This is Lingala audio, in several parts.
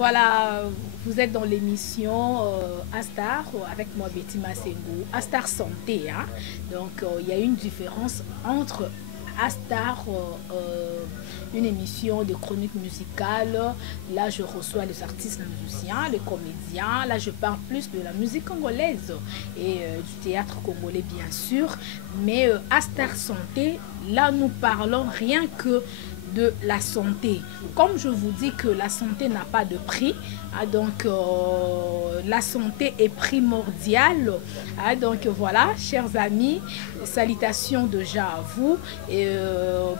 Voilà, vous êtes dans l'émission Astar avec moi Betty Masengo. Astar Santé, hein? Donc il y a une différence entre Astar, une émission de chronique musicale. Là, je reçois les artistes musiciens, les comédiens. Là, je parle plus de la musique congolaise et du théâtre congolais, bien sûr. Mais Astar Santé, là, nous parlons rien que de la santé. Comme je vous dis que la santé n'a pas de prix, hein, donc la santé est primordiale. Hein, donc voilà, chers amis, salutations déjà à vous et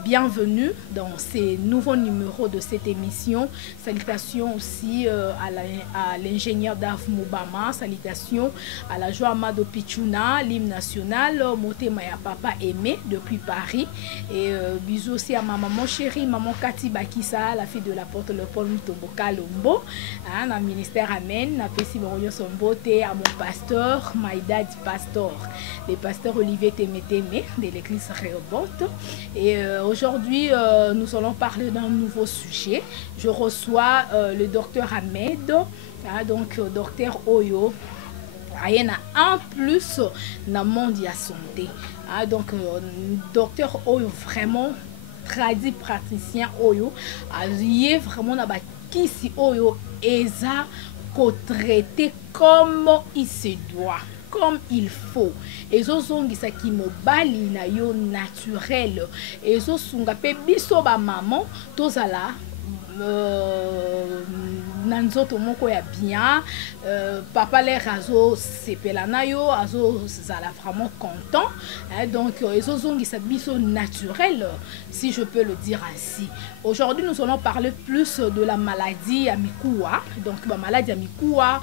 bienvenue dans ces nouveaux numéros de cette émission. Salutations aussi à l'ingénieur Dave Moubama, salutations à la Joa Amado Pichuna, l'hymne national, Motema ya Papa Aimé depuis Paris et bisous aussi à ma maman chérie, maman Kati Bakissa, la fille de la porte le Paul Mutomboka Lombo, hein, dans le ministère Amen, na Pessi Bonyo Sombote, à mon pasteur, Maïda du pasteur, le pasteur Olivier Temeteme de l'église Rehoboth. Et aujourd'hui, nous allons parler d'un nouveau sujet. Je reçois le docteur Ahmed, hein, donc docteur Oyo. Il y en a en plus dans le monde de la santé. Hein, donc, docteur Oyo, vraiment, traduit praticien Oyo, il est vraiment dans qui si Oyo est traité comme il se doit, comme il faut. Et zo zongi sa ki mobali na yo naturel. Et zo sunga pe biso ba maman tozala nanzoto moko ya bien, papa les razo sepela na yo azo zala vraiment content, hein, donc ezo zongi sa biso naturel, si je peux le dire ainsi. Aujourd'hui nous allons parler plus de la maladie ya mikuwa. Donc ba maladie ya mikuwa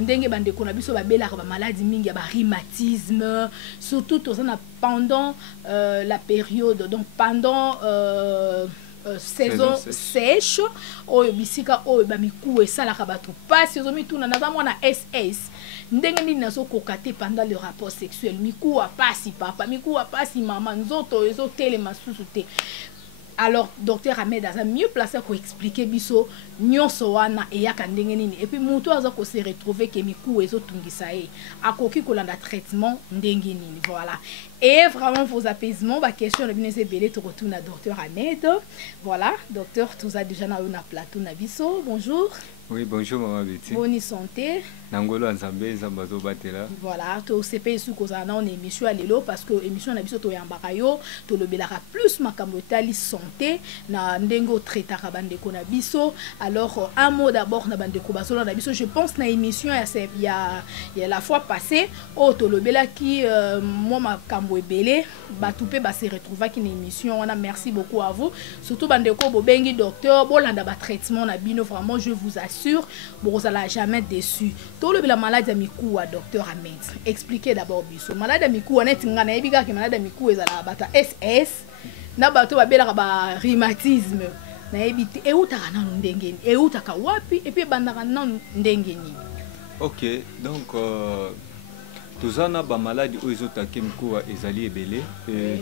ndenge bandeko na biso ba bela ba maladie mingi ya ba rhumatisme, surtout tozana pendant la période, donc pendant saison sèche oyo bisika oyo ba miku esalaka bato pasi ozo mituna na mwana SS ndenge nini nazo kokate pendant le rapport sexuel miku pasi papa miku pasi mama nzoto ezo tele masusu te. Alors docteur Ahmed a mieux placé pour expliquer biso nyonso wana e yaka ndenge nini et puis muto aza ko se retrouver que miku ezo tungisa e akoki kolanda traitement ndenge nini. Voilà. Et vraiment vos apaisements, ma question de bien belé te retourne à docteur Ahmed. Voilà, docteur tout a déjà na plateau na biso. Bonjour. Oui, bonjour maman Betty. Bonne santé. Nangolo Nzambe Zambazo Batela. Voilà, to CP sous cause na on émission à l'élo parce que émission na biso to yambaka yo, to lobelaka plus makambo tali santé na ndengo traitaka bandeko na biso. Alors un mot d'abord na bandeko basolo na biso, je pense na émission il y a la fois passée au to lobela qui moi makambo ebele batupe ba se retrouver qui na émission. On a merci beaucoup à vous. Surtout bandeko bobengi docteur bolanda ba traitement na bino, vraiment je vous assure vous allez jamais déçu. Tout le la maladie amikuwa docteur Ahmed. Expliquez d'abord biso. Maladie amikuwa netinga na ebiga ke maladie amikuwa ezala bata SS na bato babela ba rhumatisme. Na ebiti e utaka na ndenge ni. E utaka wapi et puis bandaka na ndenge ni. OK, donc tozana ba maladie o ezotake mikuwa ezali ebele,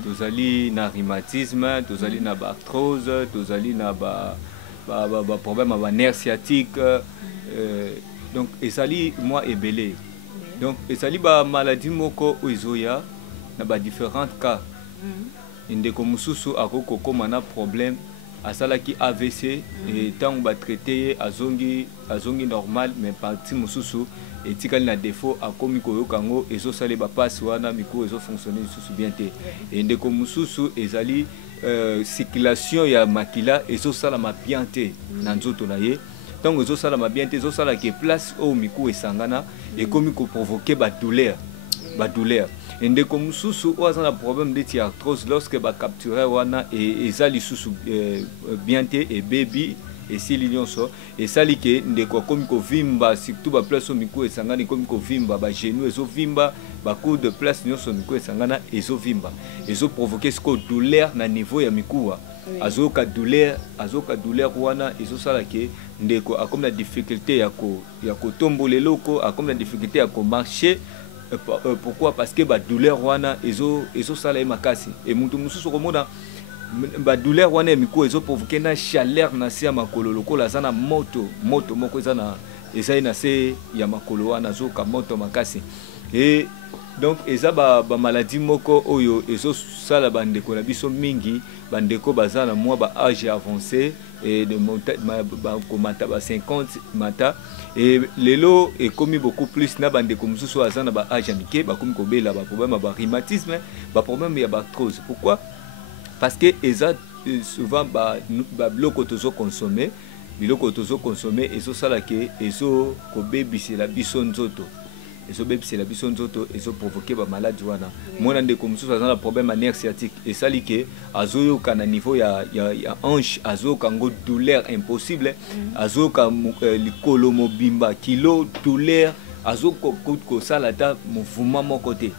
tozali na rhumatisme, tozali na ba arthrose, tozali na ba problème à nerf sciatique, donc ezali moi ebele. Donc ezali ba maladie moko oizoya na ba différents cas. Ndeko mususu akoko koma na problème asalaki AVC et tant ba traité azongi normal mais parti mususu etikali na défaut akomi koyoka ngo ezo sale ba passe wana miko ezo fonctionner mususu bien te. Et ndeko mususu ezali circulation ya makila ezo sala ma bien te na nzoto na ye. Donc ezo sala ma bien te ezo sala ke place au miku esangana et komi ko provoquer ba douleur. Et ndeko mususu oza na problème de arthrose lorsque ba capturer wana et ezali susu bien te et baby et si l'union et sali ke ndeko komi ko vimba surtout ba place au miku esangana komi ko vimba ba genou ezo vimba ba coup de place nyonso miku esangana ezo vimba ezo provoquer ce que douleur na niveau ya mikuwa. Azoka douleur wana ezo sala ke ndeko a comme la difficulté ya ko tombola loko a comme la difficulté ya ko marcher. Pourquoi? Parce que ba douleur wana ezo sala makasi et mutu mususu komona ba douleur wana miko ezo provoquer na chaleur na se ya makolo lokola za na moto moko eza na eza na se ya makolo wana zoka moto makasi. Et donc eza ba maladie moko oyo ezo sala bandeko na biso mingi bandeko baza na mwa ba âge avancé et de ba komata ba 50 mata et lelo et komi beaucoup plus na bandeko mususu aza na ba âge amike ba komi kobela ba problème ba rhumatisme ba problème ya ba arthrose. Pourquoi? Parce que eza souvent ba biloko tozo consommer ezo sala ke ezo kobebisela biso nzoto ezobebisela biso nzoto ezoprovoke ba maladie wana. Mwana ndeko mususu aza na problème ya nerf sciatique esali ke azoyoka na niveau ya hanche azoyoka ngo douleur impossible azoyoka likolo mobimba kilo douleur azokosala ta mouvement moko te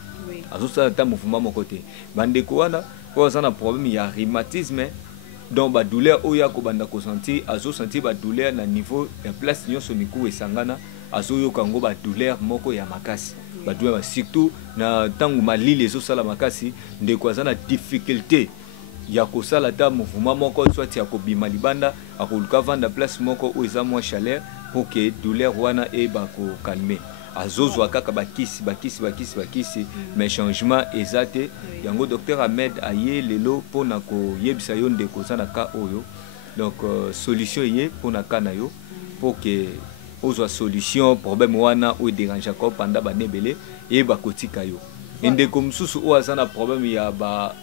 azosala ta mouvement moko te. Bandeko wana oyo aza na problème ya rhumatisme donc ba douleur oyo akobanda kosentir azosentir ba douleur na niveau ya place nyonso miku esangana azoyoka ngo ba douleur moko ya makasi ba douleur surtout na tangu malili ezosala makasi ndeko aza na difficulté ya kosala ta mouvement moko soit ya kobima libanda akoluka vanda place moko oyo eza mwa chaleur pour que douleur wana eba ko calmer azozwa kaka bakisi mais changement ezate yango docteur Ahmed aye lelo pona ko yebisa yo ndeko za na ka oyo donc solution yé pona kana yo pour que ozwa solution problème wana o dérange ko panda banebele e bakotika yo ndeko mususu o azana problème ya ba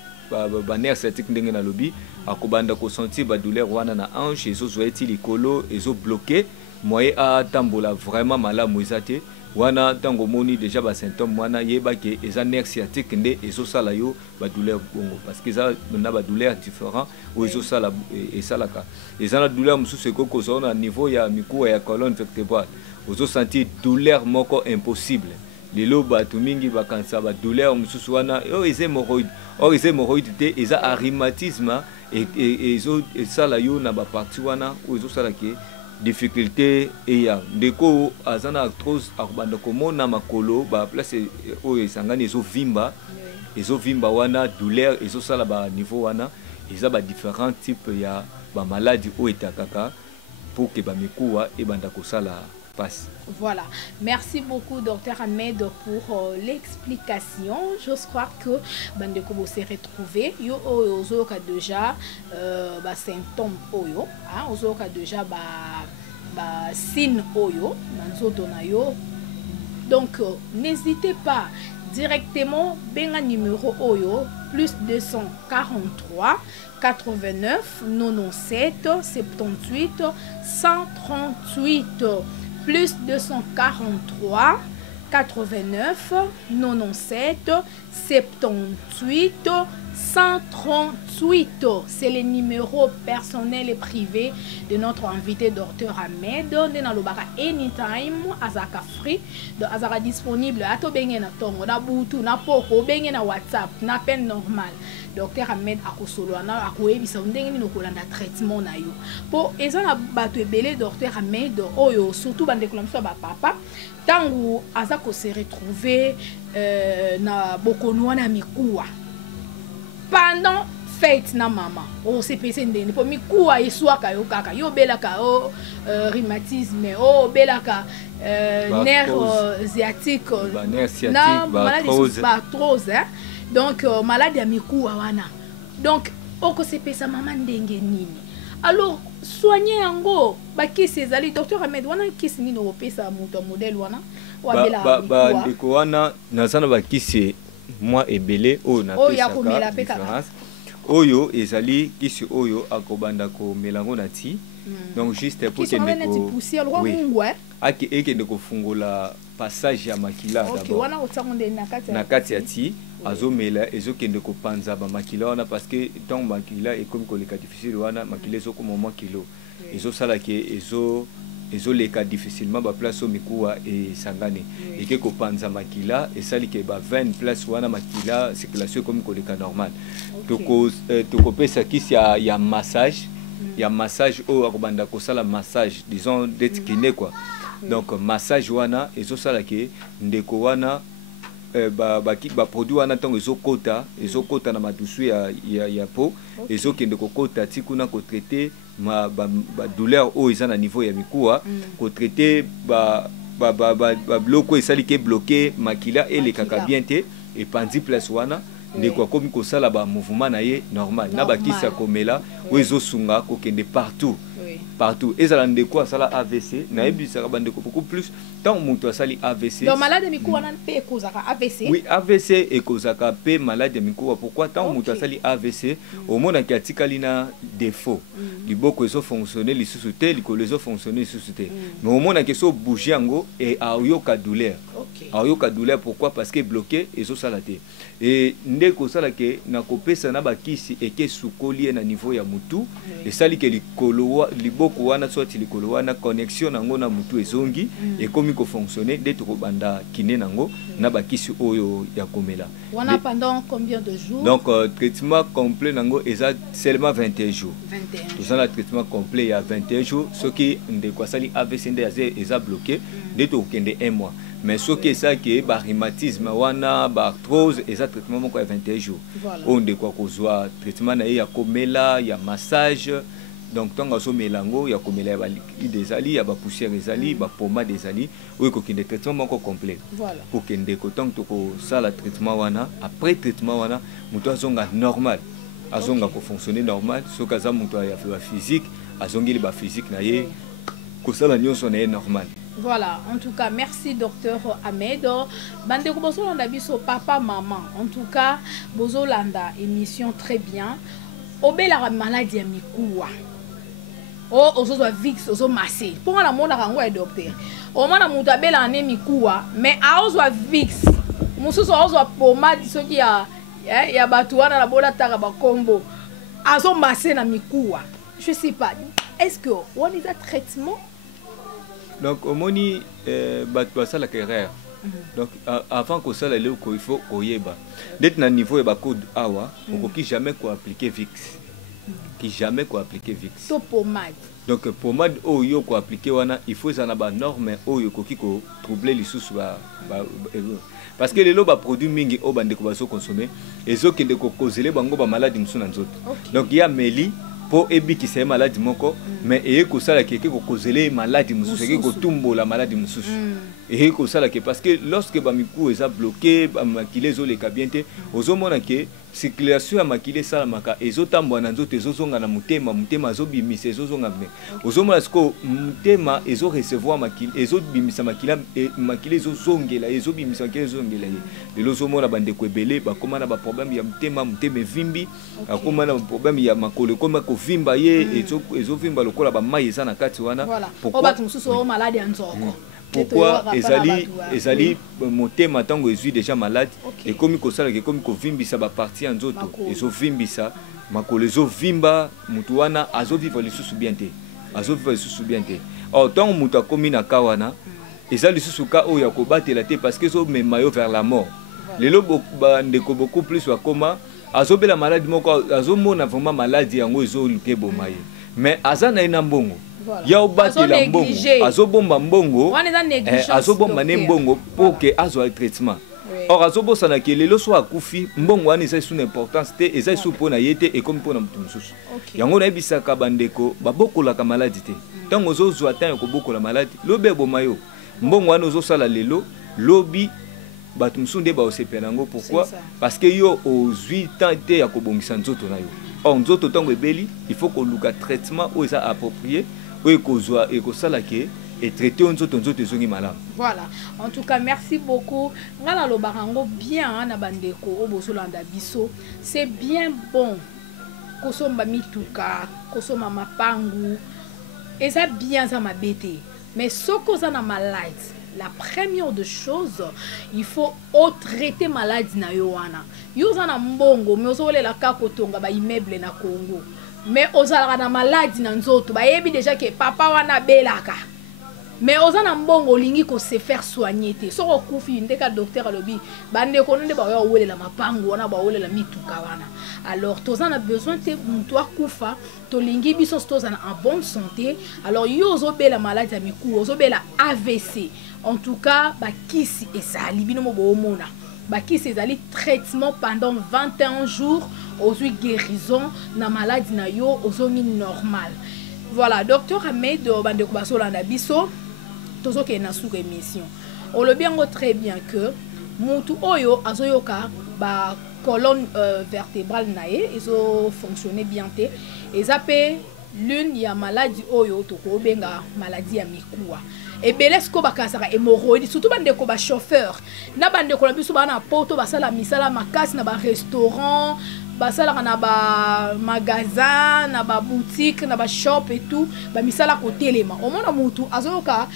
nerf sciatique ndenge na lobi akobanda ko sentir ba douleur wana na hanche ezozwa eti likolo ezo bloquer moye a tambola vraiment malamu ezate wana tango moni déjà ba symptôme wana yeba ke eza nerf sciatique nde ezosala yo ba douleur bongo parce que ça na ba douleur différent ou ezosala esalaka eza na douleur mususu ekoko zona niveau ya mikuwa ya colonne vertébrale ozo sentir douleur moko impossible lelo bato mingi bakanisa ba douleur mususu wana o eza hémorroïde te eza rhumatisme et ezo esala yo na ba partie wana o ezosala ke difficulté et ya ndeko azana arthrose akobanda komona makolo ba place oyo esangani ezovimba wana douleur ezosala ba niveau wana eza ba différents types ya ba maladie oyo etakaka pour que ba mikuwa ebanda kosala passe. Voilà, merci beaucoup Dr Ahmed pour l'explication. Je crois que bandeko bo se retrouver yo ozoka déjà ba symptômes oyo hein ozoka déjà ba signe oyo nanzoto na yo. Donc n'hésitez pas directement benga numéro oyo plus 243 89 97 78 138 plus 243 89 97 78 138. C'est le numéro personnel et privé de notre invité Dr Ahmed. Nena lobaka anytime azaka free, donc azaka disponible ato benge na tongo na butu na poko benge na WhatsApp na peine normal. Dr Ahmed akosolo na akoyebisa ndenge nini okolanda traitement na yo. Po ezana bato ebele Dr Ahmed oyo surtout bande kolomso ba papa tangu azako se retrouver na bokono na mikuwa pendant fête na mama o se pese ndene po mikuwa iswaka yo kaka yo belaka o rhumatisme o belaka nerf sciatique na maladie ba arthrose hein? Donc maladie ya mikuwa wana donc oko se pesa mama ndenge nini alors soigner yango bakisi ezali Dr Ahmed wana kisi nini opesa moto modèle wana wabela ba ndeko wana nazana bakisi moi ebele oyo na pesa oyo ezali kisi oyo akobanda ko melango na ti donc juste pour que ekende kofungola passage ya makila d'abord na kati ya ti azomela ezokende kopanza ba makila wana parce que tant makila ekomi koleka difficile wana makila ezoko moment kilo ezosala ke ezoleka difficilement ba place au mikuwa et sangane et que kopanza makila esali ke ba 20 place wana makila circulation comme koleka normal toko pesa kisi ya massage ya massage o akobanda kosala massage disons d'être kiné quoi donc massage wana ezosala ke ndeko wana ba produit wana ntango ezokota na madusu ya peau ezokende kokota ti kuna kotraite ba douleur oyo eza na niveau ya mikuwa kotraite biloko esali ke bloqué makila elekaka bien te epandi place wana ndeko akomi kosala ba mouvement na ye normal na bakisi ya komela oyo ezosunga kokende partout ezala ndeko asala AVC na ebisaka bandeko beaucoup plus tant moto asali AVC donc malade mikuwa na pe ekozaka AVC oui AVC ekozaka pe malade mikuwa pourquoi tant moto asali AVC omona ki atikali na défaut liboko ezo fonctionner lisusu te likolo ezo fonctionner lisusu te mais omona ki so bouger yango et ayoka douleur pourquoi parce que bloqué ezo sala te et ndeko sala ke na kopesa na bakisi eke sukoli na niveau ya mutu esali ke likolo liboko wana soit likolo wana connexion nango na mutu ezongi et komi ko fonctionner de to banda kiné nango na bakisi oyo ya komela wana pendant combien de jours donc traitement complet nango eza seulement 21 jours tout ça le traitement complet il y a 21 jours ce qui ndeko sali AVC ndé eza bloqué de to kende 1 mois mais ce qui est ça qui est ba rhumatisme wana ba arthrose et ça traitement moko ya 21 jours on de quoi kozwa traitement na ya komela ya massage donc tant que melango ya komela ya ba liquide des ali ya ba poussière des ali ba pommade des ali ou ko kinde traitement moko complet pour kende ko tant ko sala traitement wana après traitement wana muto azonga normal azonga ko fonctionner normal so kaza muto ya physique azongi ba physique na ye ko sala nyonso na ye normal. Voilà, en tout cas, merci docteur Ahmed. Bandeko Bozolanda biso papa maman. En tout cas, Bozolanda émission très bien. Obela maladie ya mikuwa. Ozo vix, ozo massé. Pour la mona rango e docteur. O mona mutu abela ane mikuwa, mais a ozo vix. Mususu ozo pomade soki ya batu wana na bola taka ba kombo. Azo massé na mikuwa. Je sais pas. Est-ce que on est à traitement? Donc au moni ça la carrière donc avant que ça il faut koyeba d'être na niveau et ba code awa on qui jamais ko appliquer VIX qui jamais ko appliquer VIX to pomade donc pomade oyo ko appliquer wana il faut ça na ba norme oyo ko ki ko troubler les sous parce que les lots ba produit mingi o bande ko baso consommer ezo kende ko causer bango ba maladie msuna nzoto donc il y a meli pour ébi qui c'est maladie moko mais et que ça la qui ko kozele maladie mususu qui ko tumbo la maladie mususu et que ça la qui parce que lorsque ba miku eza bloqué ba makile zo le kabiente ozomona ke circulation ya makile sala maka ezotambo na nzoto ezozonga na mutema zo bimisa ezozonga me ozomona siko mutema ezo recevoir makile ezo bimisa makila makile ezozongela ezo bimisa makile ezozongela le lozomona bande ko ebele ba komana ba problème ya mutema vimbi akomana problème ya makolo koma ko vimba ye ezo vimba lokola ba mai eza na kati wana pourquoi mususu malade ya nzoko pourquoi ezali motema tango ezui déjà malade et comme ko sala ke comme ko vimbisa ba partie en nzoto ezo vimbisa makolo ezo vimba mutu wana azo vivre lisusu bien te or tango mutu akomi na kawana ezali lisusu ka oyo ko batela te parce que zo memayo vers la mort lelo ndeko beaucoup plus wakoma azo bela maladie moko azo mona vraiment maladie yango ezo luke bomaye mais azana ina mbongo ya obatela mbongo azobomba mbongo azobomba ne mbongo pour que azo traitement or azobosana ke lelo so akufi mbongo wana eza sous importance te eza sous pona yete et comme pona mutu mususu yango na ebisaka bandeko babokola ka maladie te tango ozozwa tan ko bokola maladie lobe bomayo mbongo wana ozosala lelo lobi batu musunde ba osepena ngo pourquoi parce que yo ozwi tant te ya kobongisa nzoto na yo or nzoto tango ebeli il faut ko luka traitement ou ça approprié ou kozwa et ko sala ke et traiter nzoto ezongi malamu. Voilà, en tout cas merci beaucoup ngala lo barango bien na bandeko obozolanda biso c'est bien bon kosomba mituka kosoma mapangu et ça bien ça mabete mais soko za na malade. La première de choses, il faut traiter maladie na yo wana. Yo na mbongo, mais ozo la kakotonga ba immeuble na Congo. Mais ozala na maladie na nzoto, ba yebi déjà que papa wana belaka. Mais ozana mbongo lingi ko se faire soigner te. Soko kufi ndeka docteur alobi, bande ko nde ba yo wele la mapango wana ba wele la mituka wana. Alors tozana besoin te mutwa kufa, to lingi biso tozana en bonne santé. Alors yo ozo bela maladie ya miku, ozo bela AVC. En tout cas, ba kisi et ça libino mo bomona. bakisi ezali traitement pendant 21 jours ozwi guérison na maladie na yo ozongi normal. Voilà, docteur Ahmed bandeko basolanda biso tozoke na sous émission. On le bien très bien que mutu oyo azoyoka ba colonne vertébrale nae ezo fonctionner bien te ezape l'une ya maladie oyo to ko benga maladie ya mikuwa. Et belesko bakasaka hémorroïde surtout bandeko ba chauffeur na bandeko na biso bana poto basala misala makasi na ba restaurant basala na ba magasin na ba boutique na ba shop et tout ba misala ko telema omona mutu azoka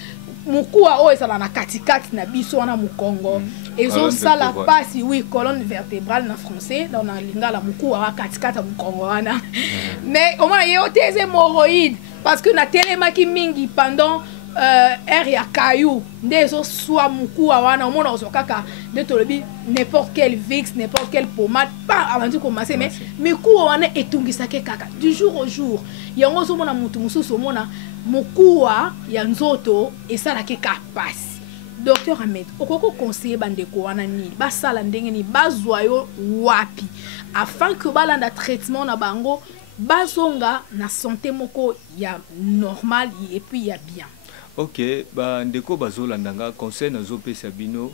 mukuwa oyo esala na katikati na biso wana mukongo ezo sala pasi oui colonne vertébrale na français dans na lingala mukuwa wa katikati mukongo wana mais omona yo teze hémorroïde parce que na telema ki mingi pendant air ya caillou ndezo soit mukuwa wana omona ozokaka de tolobi n'importe quel Vicks n'importe quelle pommade pas avant de commencer mais mikuwa wana etungisake kaka du jour au jour yango zomona mutu mususu omona mukuwa ya nzoto esalaki ka pasi. Docteur Ahmed okoko conseiller bandeko wana nini basala ndenge ni bazwa yo wapi afin que balanda traitement na bango bazonga na santé moko ya normal et puis ya bien. Ok, ba ndeko bazolandanga conseil nazo pesa bino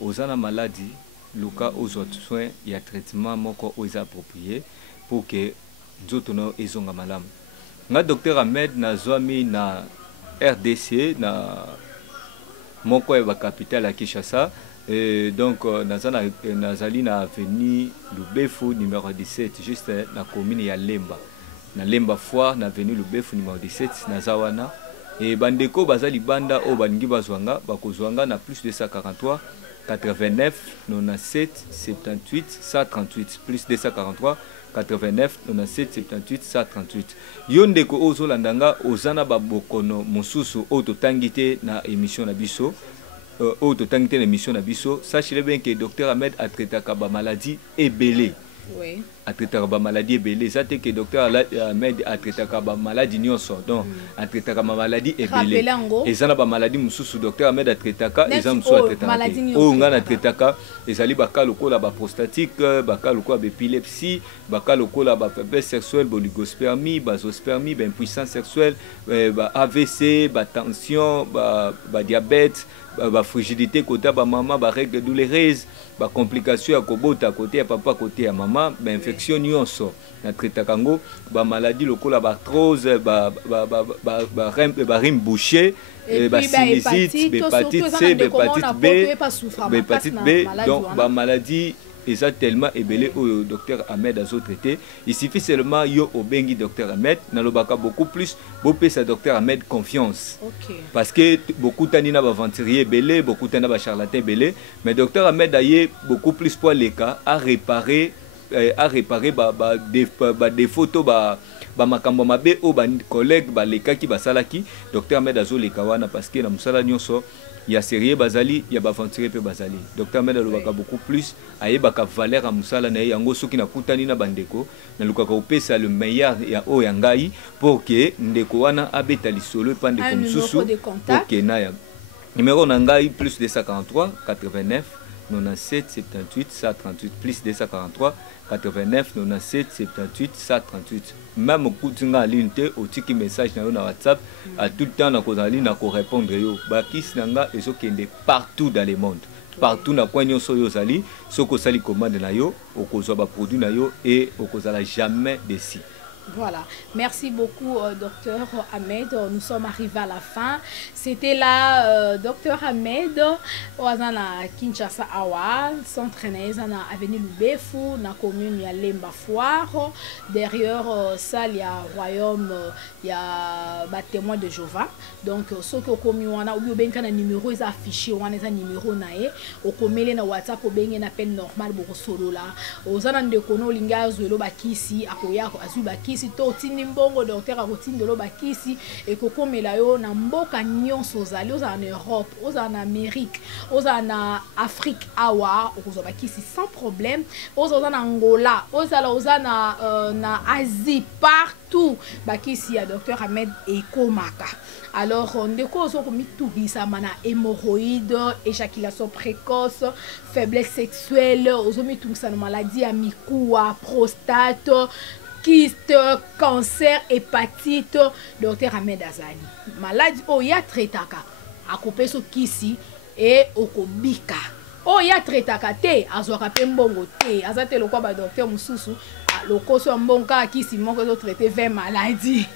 ozana maladie luka ozwa soin ya traitement moko oza approprié pour que nzoto na ezonga malamu. Nga docteur Ahmed nazwami na RDC na moko ya ba capitale ya Kinshasa donc nazali na avenue Lubefu numéro 17 juste na commune ya Lemba na Lemba Foire na avenue Lubefu numéro 17 nazawana. Et bandeko bazali banda o balingi bazwanga bakozwanga na plus de 143 89 97 78 138 plus 243 89 97 78 138. Yo ndeko ozolandanga ozana babokono mususu o totangite na émission na biso o totangite na émission na biso sachez bien que docteur Ahmed a traité ba maladie ebele. Oui. A traité ba maladie ebele ça que docteur Ahmed a traité ba maladie nyonso donc a traité ba maladie ebele et ça na ba maladie mususu docteur Ahmed a traité ka et ça mususu a traité o nga na traité ka ezali baka lokola ba prostatique baka lokola ba épilepsie baka lokola ba faiblesse sexuelle oligospermie bazospermie ba impuissance sexuelle ba AVC ba tension ba diabète ba frigidité côté ba maman ba règle douloureuse ba complication ya kobota côté ya papa côté ya maman ba infection nyonso na traité kango ba maladie lokola ba arthrose ba rhume bouché ba sinusite hépatite C hépatite B donc ba maladie tellement ébélé au docteur Ahmed a traité. Il suffit seulement yo obengi docteur Ahmed nalobaka beaucoup plus bopé sa docteur Ahmed confiance. Okay. Parce que beaucoup tanina ba venturier belé, beaucoup tanina ba charlatan belé, mais docteur Ahmed a beaucoup plus pour les cas à réparer des photos ba makambo mabe o ba collègue ba leka ki basalaki docteur Ahmed azo leka wana parce que na musala nyonso ya sérieux bazali ya ba venturier pe bazali docteur Ahmed alobaka beaucoup plus ayebaka valeur a musala na yango soki na kutani na bandeko na lukaka opesa le meilleur ya o ya ngai pour que ndeko wana abeta lisolo pa ndeko mususu pour que na ya numéro na ngai plus 243 89 97 78 138 plus 243 89 97 78 138 même au coup de l'unité au tiki message na WhatsApp à tout le temps na kozali na ko répondre yo bakis nanga ezokende partout dans le monde partout na kwa nyonso yo zali soko sali commande na yo okozwa ba produit na yo et okozala jamais déçu. Voilà, merci beaucoup docteur Ahmed. Nous sommes arrivés à la fin. C'était là docteur Ahmed à Kinshasa Awa, s'entraîner na avenue Lubefu, na commune ya Lemba Foire. Derrière ça il y a royaume, il y a témoin de Jéhovah. Donc ceux qui ont wana ou bien kana numéro is affiché wana za numéro nae o komele na WhatsApp o benye na peine normal bo solo la. Ozana ndeko no linga zolo bakisi akoya azu bakisi bakisi to tindi mbongo docteur akotindelo bakisi ekokomela yo na mboka nyonso ozali oza en Europe oza na Amérique oza na Afrique awa okozwa bakisi sans problème oza na Angola oza na Asie partout bakisi ya docteur Ahmed ekomaka. Alors ndeko ozo komitugisa mana hémorroïde éjaculation précoce faiblesse sexuelle ozo mitugisa na maladie ya mikuwa prostate kyste cancer hépatite docteur Ahmed azali maladie oya traitaka akopeso kisi e okobika oya traitaka te azwaka pe mbongo te azate lokwa ba docteur mususu lokoso mbonka kisi moko zo traiter 20 maladies.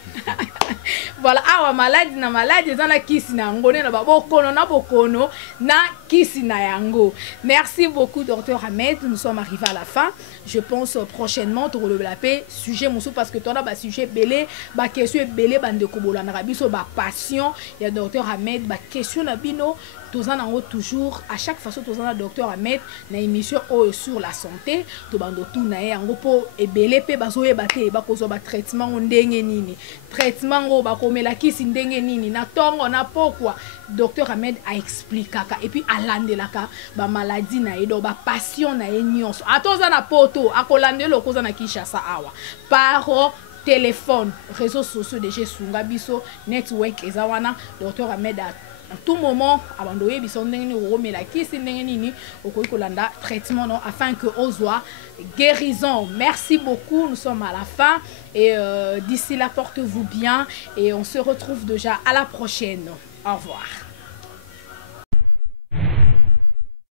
Voilà, awa maladie na maladie ezana kisi na ngone na babokono na bokono na kisi na yango. Merci beaucoup docteur Ahmed, nous sommes arrivés à la fin. Je pense prochainement te relever sujet musu parce que toi na ba sujet belé ba question belé bande ko bolana biso ba passion ya docteur Ahmed ba question na bino tozana ngo toujours à chaque fois tozana docteur Ahmed na émission sur la santé to bando tout na yango po ebele pe bazoyeba te bakozwa ba traitement ndenge nini traitement ngo bakomela kisi ndenge nini na tongo na pokwa docteur Ahmed a expliquaka et puis alandelaka ba maladie na edo ba passion na nyonso atoza na poto akolandelo koza na Kinshasa awa par téléphone réseaux sociaux déjà sunga biso network ezawana docteur Ahmed a à tout moment abando yebiso ndenge ni romela kisi ndenge nini okoki kolanda traitement non afin que ozwa guérison. Merci beaucoup, nous sommes à la fin et d'ici là portez-vous bien et on se retrouve déjà à la prochaine. Au revoir.